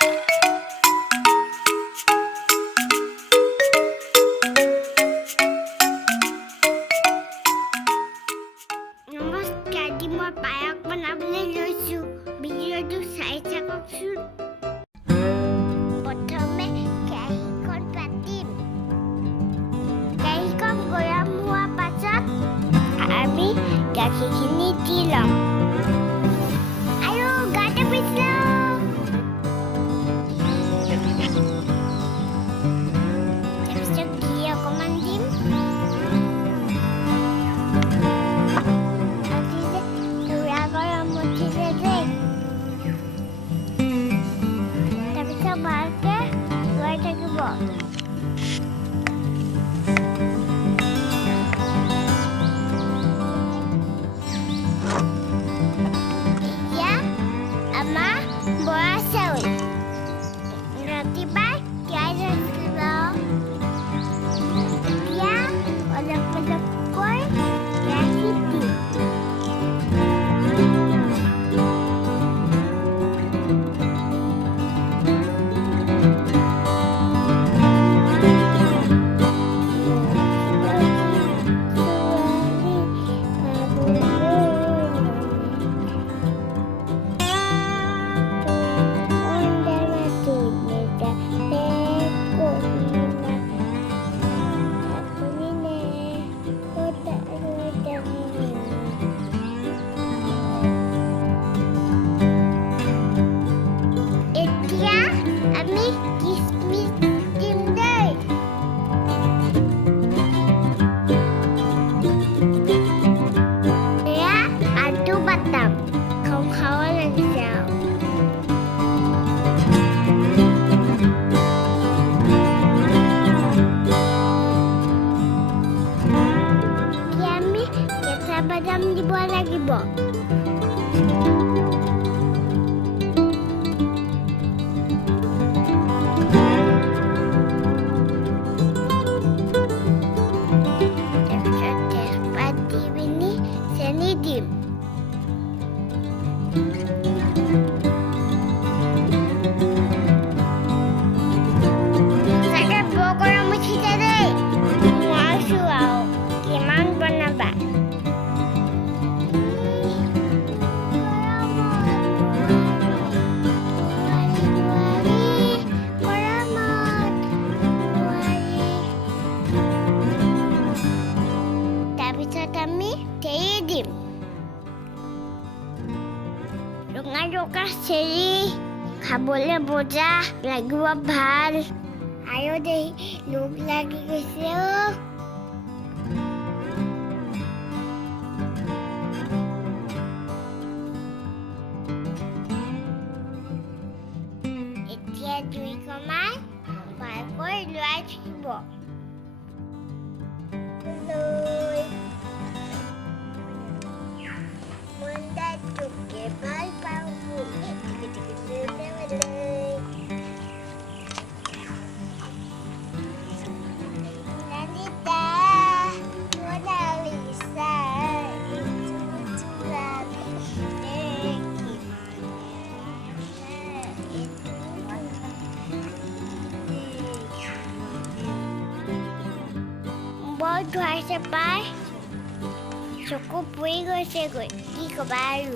নমস্কাৰ, আজি মই পায়স বনাবলৈ লৈছোঁ। ভিডিঅ'টো চাই থাককচোন। প্ৰথমে কেৰাহীখন পাতিম। কেৰাহীখন গৰম হোৱাৰ পাছত আমি গাখীৰখিনি দি ল'ম আৰু গাতে পিছি লওঁ। তাৰপিছত ঘি অকণমান দিম। ভালকে লৰাই থাকিব। এতিয়া আমাৰ বৰা চাউল ৰাতিপুৱাই তিয়াই থৈছিলো। এতিয়া অলপ অলপকৈ গাখীৰ দিম। আমি কিচমিচ দিম দেই। এয়া কাজু বাদাম খাব লাগিছে আৰু। এতিয়া আমি কেঁচা বাদাম দিব লাগিব। দিম চাগে বৰ গৰম উঠিছে দেই। নোৱাৰিছোঁ আৰু কিমান বনাবা। তাৰপিছত আমি চেৰি দিম। ৰঙা ৰঙা চেৰি খাবলৈ মজা লাগিব, ভাল। আৰু দেই লোভ লাগি গৈছে। এতিয়া জুই কমাই ভালকৈ লৰাই থাকিব। বৰ ধুৱাইছে পাই, চকু পুৰি গৈছেগৈ, কি ক'বা আৰু।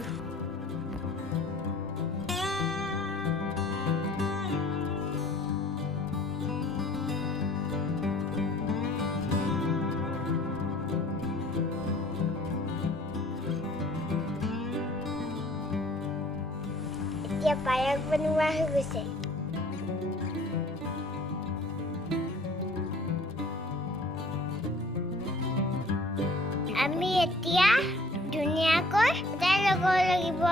এতিয়া পায়স বনোৱা হৈ গৈছে। আমি এতিয়া ধুনীয়াকৈ উঠাই ল'ব লাগিব।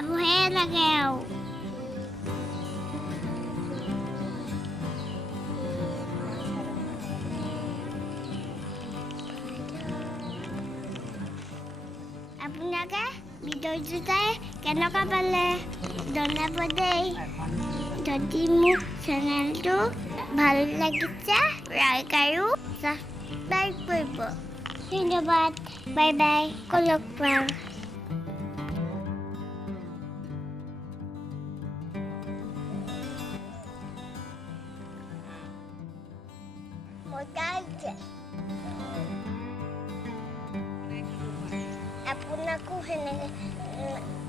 চাবহে লাগে আৰু আপোনালোকে ভিডিঅ'টো চাই কেনেকুৱা পালে জনাব দেই যদি মোৰ চেনেলটো ভাল লাগিছে লাইক আৰু ছাবস্ক্ৰাইব কৰিব ধন্যবাদ বাই বাই লগ পাম আপোনাকো সেনেকৈ